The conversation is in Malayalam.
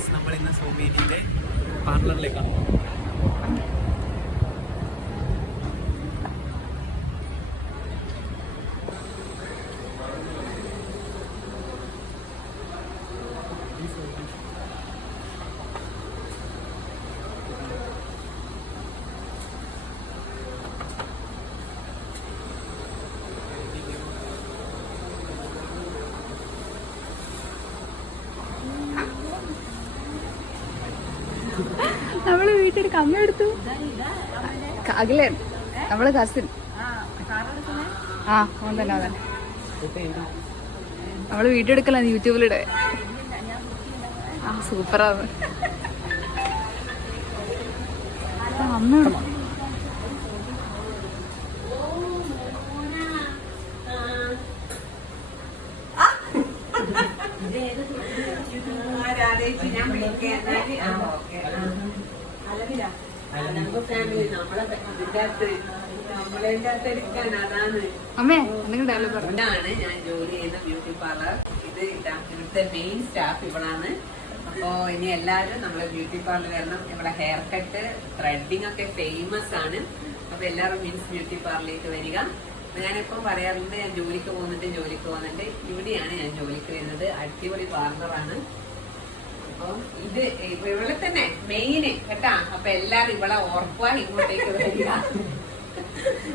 ഗൈസ്, നമ്മൾ ഇന്ന് സോമേനിയിലെ പാർലറിലേക്കാണ്. നമ്മള് വീട്ടിൽ അമ്മ എടുത്തു അഖിലേ നമ്മള് കസിൻ. ആ ഓൻ തന്നെ അതന്നെ. നമ്മള് വീഡിയോ എടുക്കല യൂട്യൂബിലിടെ. ആ സൂപ്പറാണ്. അമ്മ അമ്മേ എന്തെങ്കിലും ഡയലോഗ് പറഞ്ഞാണ് ഞാൻ ജോലി ചെയ്യുന്ന ബ്യൂട്ടി പാർലർ. ഇത് ഇവിടുത്തെ മെയിൻ സ്റ്റാഫ് ഇവളാണ്. അപ്പോ ഇനി എല്ലാവരും നമ്മളെ ബ്യൂട്ടി പാർലർ വരണം. ഇവിടെ ഹെയർ കട്ട് ത്രെഡിങ് ഒക്കെ ഫേമസ് ആണ്. അപ്പൊ എല്ലാവരും മീൻസ് ബ്യൂട്ടി പാർലറിലേക്ക് വരിക. ഞാനിപ്പോ പറയാറുണ്ട്, ഞാൻ ജോലിക്ക് പോകുന്നുണ്ട്. ഇവിടെയാണ് ഞാൻ ജോലിക്ക് വരുന്നത്. അടിപൊളി പാർലറാണ്. അപ്പൊ ഇത് ഇവിടെ തന്നെ മെയിന് കേട്ടാ. അപ്പൊ എല്ലാരും ഇവിടെ ഉറപ്പാ ഇങ്ങോട്ടേക്ക് വരിക.